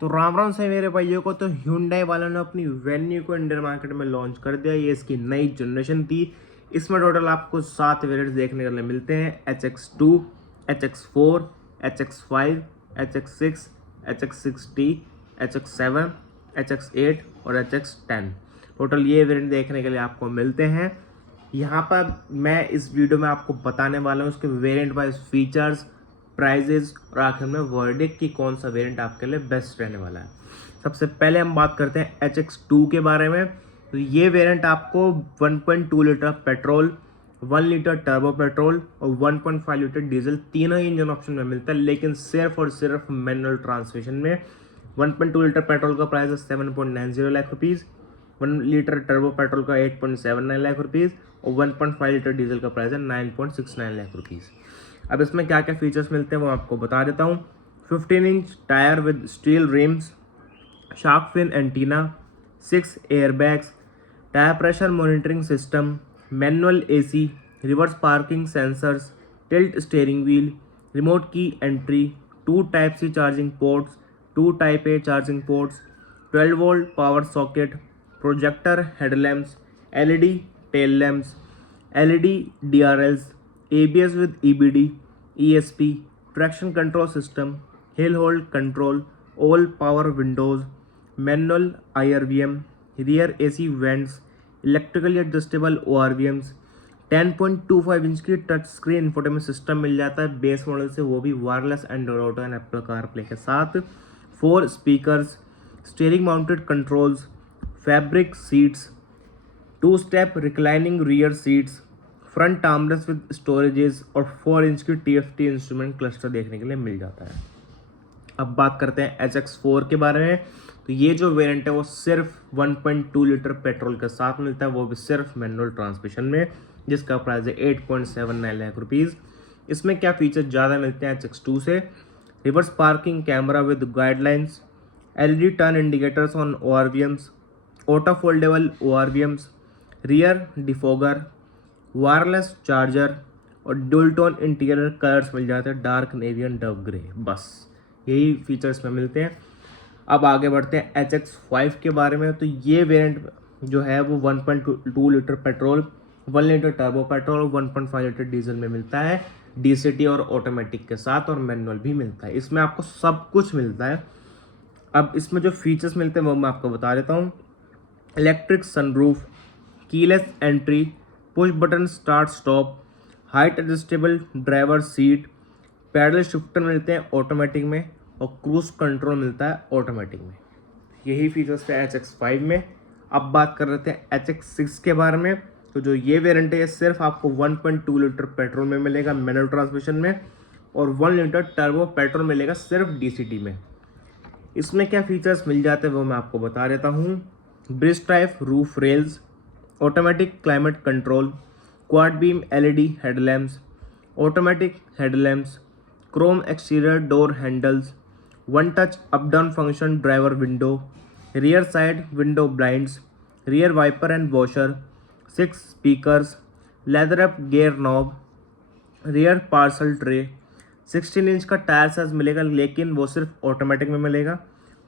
तो राम राम से मेरे भाइयों को। तो Hyundai वालों ने अपनी वेन्यू को इंडियन मार्केट में लॉन्च कर दिया। ये इसकी नई जनरेशन थी। इसमें टोटल आपको 7 वेरिएंट्स देखने के लिए मिलते हैं: HX2, HX4, HX5, HX6, HX6T, HX7, HX8 और HX10। टोटल ये वेरिएंट देखने के लिए आपको मिलते हैं। यहाँ पर मैं इस वीडियो में आपको बताने वाला हूँ उसके वेरिएंट वाइज फीचर्स, प्राइजेज और आखिर में वर्डिक्ट की कौन सा वेरिएंट आपके लिए बेस्ट रहने वाला है। सबसे पहले हम बात करते हैं HX2 के बारे में। तो ये वेरिएंट आपको 1.2 litre petrol, 1 litre turbo petrol और 1.5 लीटर डीजल तीनों ही इंजन ऑप्शन में मिलता है, लेकिन सिर्फ और सिर्फ मैनुअल ट्रांसमिशन में। 1.2 लीटर पेट्रोल का प्राइस है 7.90 lakh rupees, 1 litre turbo petrol का 8.79 लाख रुपीज़ और 1.5 लीटर डीजल का प्राइस है 9.69 लाख रुपीज़। अब इसमें क्या क्या फीचर्स मिलते हैं वो आपको बता देता हूँ। 15 inch tyre with steel rims, shark fin antenna, 6 airbags, tyre pressure monitoring system, manual AC, reverse parking sensors, tilt steering wheel, remote key entry, 2 type C charging ports, 2 type A charging ports, 12 volt power socket, projector headlamps, LED tail lamps, LED DRLs, ABS with EBD, ESP, traction control system, hill hold control, all power windows, manual IRVM, rear AC vents, electrically adjustable ORVMs, 10.25 inch की touch screen infotainment system मिल जाता है base model से, वो भी wireless Android auto and Apple CarPlay के साथ, 4 speakers, steering mounted controls, fabric seats, 2 step reclining rear seats, front armrest with storages और 4 इंच की TFT इंस्ट्रूमेंट क्लस्टर देखने के लिए मिल जाता है। अब बात करते हैं HX4 के बारे में। तो ये जो वेरिएंट है वो सिर्फ 1.2 लीटर पेट्रोल के साथ मिलता है, वो भी सिर्फ मैनुअल ट्रांसमिशन में, जिसका प्राइस है 8.79 लाख रुपीज़। इसमें क्या फीचर ज़्यादा मिलते हैं HX2 से? Reverse parking camera with guidelines, LED turn indicators on ORVMs, auto foldable ORVMs, rear defogger, wireless charger और डुअल टोन इंटीरियर कलर्स मिल जाते हैं, dark navy and Dove grey. बस यही फीचर्स में मिलते हैं। अब आगे बढ़ते हैं HX5 के बारे में। तो ये वेरिएंट जो है वो 1.2 litre petrol, 1 litre turbo petrol और 1.5 लीटर डीजल में मिलता है, DCT और ऑटोमेटिक के साथ, और मैनुअल भी मिलता है। इसमें आपको सब कुछ मिलता है। अब इसमें जो फीचर्स मिलते हैं वो मैं आपको बता देता हूँ। Electric sunroof, keyless entry, push button start stop, height adjustable driver seat, pedal shifter मिलते हैं ऑटोमेटिक में और क्रूज कंट्रोल मिलता है ऑटोमेटिक में। यही फीचर्स थे HX5 में। अब बात कर रहे थे HX6 के बारे में। तो जो ये वेरिएंट है ये सिर्फ आपको 1.2 लीटर पेट्रोल में मिलेगा मैनुअल ट्रांसमिशन में, और 1 लीटर टर्बो पेट्रोल मिलेगा सिर्फ DCT में। इसमें क्या फीचर्स मिल जाते हैं वो मैं आपको बता देता हूँ। Bridge type roof rails, automatic climate control, quad beam LED headlamps, automatic headlamps, chrome exterior door handles, 1 touch up down function driver window, rear side window blinds, rear wiper and washer, 6 speakers, leather up gear knob, rear parcel tray, 16 inch का tyre size मिलेगा, लेकिन वो सिर्फ automatic में मिलेगा।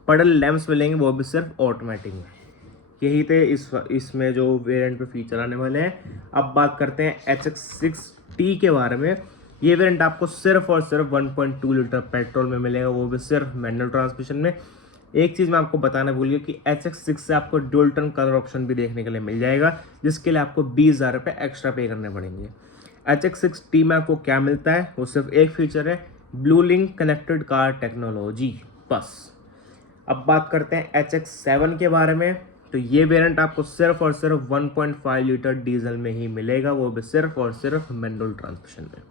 पडल lamps मिलेंगे, वो भी सिर्फ ऑटोमेटिक में। यही थे इसमें जो वेरिएंट पे फीचर आने वाले हैं। अब बात करते हैं HX6T के बारे में। ये वेरिएंट आपको सिर्फ और सिर्फ 1.2 लीटर पेट्रोल में मिलेगा, वो भी सिर्फ मैनुअल ट्रांसमिशन में। एक चीज़ मैं आपको बताना भूल गया कि HX6 से आपको डुअल टोन कलर ऑप्शन भी देखने के लिए मिल जाएगा, जिसके लिए आपको 20,000 रुपये एक्स्ट्रा पे करने पड़ेंगे। HX6T में आपको क्या मिलता है? वो सिर्फ एक फीचर है, blue link connected car technology, बस। अब बात करते हैं HX7 के बारे में। तो ये वेरिएंट आपको सिर्फ और सिर्फ 1.5 लीटर डीजल में ही मिलेगा, वो भी सिर्फ और सिर्फ मैनुअल ट्रांसमिशन में।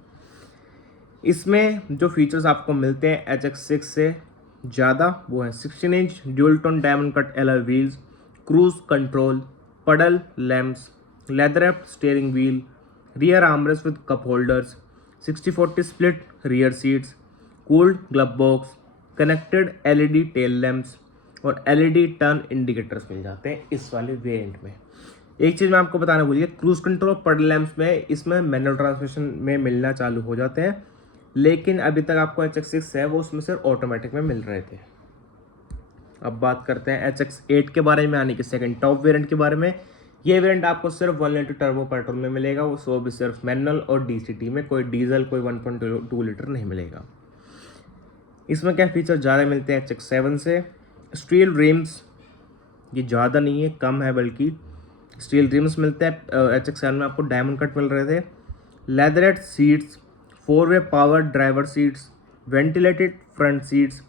इसमें जो फीचर्स आपको मिलते हैं HX6 से ज़्यादा वो है 16 inch dual tone diamond cut alloy wheels, cruise control, puddle lamps, leather wrapped steering wheel, rear armrest with cup holders, 60/40 split rear seats, cooled glove box, connected LED tail lamps और LED turn indicators मिल जाते हैं इस वाले variant में। एक चीज़ मैं आपको बताना भूलिए, क्रूज कंट्रोल पडल लैम्प्स में इसमें मैनुअल ट्रांसमिशन में मिलना चालू हो जाते हैं, लेकिन अभी तक आपको HX6 है वो उसमें सिर्फ ऑटोमेटिक में मिल रहे थे। अब बात करते हैं HX8 के बारे में, यानी कि सेकंड टॉप वेरिएंट के बारे में। ये वेरिएंट आपको सिर्फ 1 लीटर टर्बो पेट्रोल में मिलेगा, वो भी सिर्फ मैनुअल और DCT में, कोई डीजल कोई 1.2 लीटर नहीं मिलेगा। इसमें क्या फीचर ज़्यादा मिलते हैं HX7 से? स्टील रिम्स, ये ज़्यादा नहीं है, कम है बल्कि। स्टील रिम्स मिलते हैं HX7 में, आपको डायमंड कट मिल रहे थे। लेदरेट सीट्स, 4-वे power driver seats, ventilated front seats.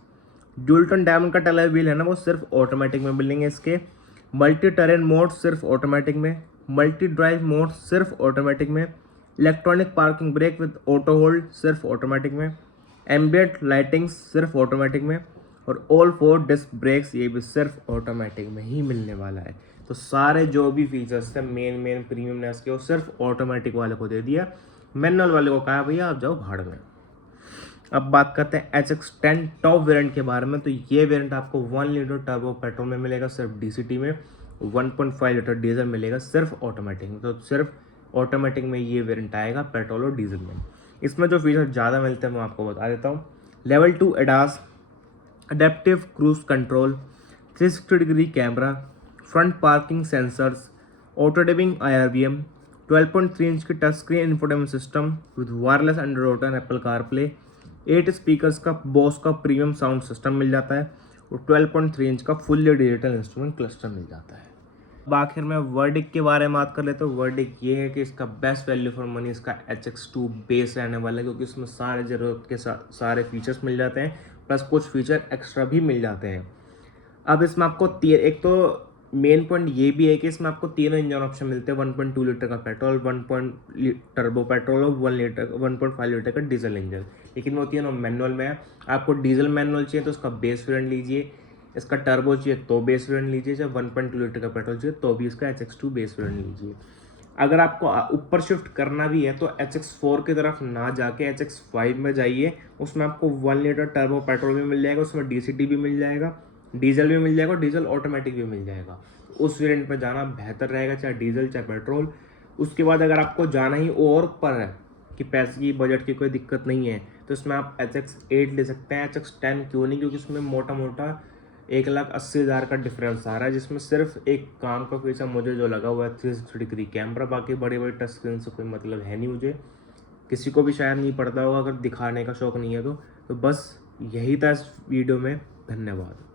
Dual tone diamond cut alloy wheel है ना, वो सिर्फ ऑटोमेटिक में मिलेंगे इसके। मल्टी टेरेन मोड सिर्फ ऑटोमेटिक में, मल्टी ड्राइव मोड सिर्फ ऑटोमेटिक में, electronic parking brake with auto hold सिर्फ ऑटोमेटिक में, एम्बिएंट लाइटिंग सिर्फ ऑटोमेटिक में, और ऑल 4 डिस्क ब्रेक्स ये भी सिर्फ ऑटोमेटिक में ही मिलने वाला है। तो सारे जो भी फीचर्स थे मेन प्रीमियमनेस के, वो सिर्फ ऑटोमेटिक वाले को दे दिया, मैनुअल वाले को कहा भैया आप जाओ भाड़ में। अब बात करते हैं HX10 टॉप वेरिएंट के बारे में। तो ये वेरिएंट आपको 1 लीटर टर्बो पेट्रोल में मिलेगा सिर्फ DCT में, 1.5 लीटर डीजल मिलेगा सिर्फ ऑटोमेटिक में। तो सिर्फ ऑटोमेटिक में ये वेरिएंट आएगा पेट्रोल और डीजल में। इसमें जो फीचर ज़्यादा मिलते हैं मैं आपको बता देता हूँ। Level 2 ADAS, adaptive cruise control, 360 degree camera, front parking sensors, auto dimming IRBM, 12.3 inch की touch screen infotainment system with wireless Android और एप्पल कारप्ले, 8 स्पीकर्स का बॉस का प्रीमियम साउंड सिस्टम मिल जाता है, और 12.3 इंच का फुल्ली डिजिटल इंस्ट्रूमेंट क्लस्टर मिल जाता है। अब आखिर में वर्डिक्ट के बारे में बात कर लेते हैं। वर्डिक्ट ये है कि इसका बेस्ट वैल्यू फॉर मनी इसका HX2 बेस रहने वाला है, क्योंकि इसमें सारे ज़रूरत के सारे फीचर्स मिल जाते हैं, प्लस कुछ फीचर एक्स्ट्रा भी मिल जाते हैं। अब इसमें आपको एक तो मेन पॉइंट ये भी है कि इसमें आपको तीनों इंजन ऑप्शन मिलते हैं, 1.2 लीटर का पेट्रोल, 1 टर्बो पेट्रोल और 1.5 लीटर का डीजल इंजन। लेकिन वो तीनों मैनुअल में है। आपको डीजल मैनुअल चाहिए तो उसका बेस वेरिएंट लीजिए, इसका टर्बो चाहिए तो बेस वेरिएंट लीजिए, जब 1.2 लीटर का पेट्रोल चाहिए तो भी इसका HX2 बेस वेरिएंट लीजिए। अगर आपको ऊपर शिफ्ट करना भी है तो HX4 की तरफ ना जाके HX5 में जाइए, उसमें आपको 1 लीटर टर्बो पेट्रोल भी मिल जाएगा, उसमें DCT भी मिल जाएगा, डीजल भी मिल जाएगा, डीजल ऑटोमेटिक भी मिल जाएगा। उस वेरिएंट में जाना बेहतर रहेगा, चाहे डीजल चाहे पेट्रोल। उसके बाद अगर आपको जाना ही और ऊपर है कि पैसे की बजट की कोई दिक्कत नहीं है, तो इसमें आप HX8 ले सकते हैं। HX10 क्यों नहीं, क्योंकि उसमें मोटा 1,80,000 का डिफरेंस आ रहा है, जिसमें सिर्फ एक काम का फीचर मुझे जो लगा हुआ है 360 डिग्री कैमरा, बाकी बड़े टच स्क्रीन से कोई मतलब है नहीं मुझे, किसी को भी शायद नहीं पड़ता होगा अगर दिखाने का शौक नहीं है तो बस यही था इस वीडियो में। धन्यवाद।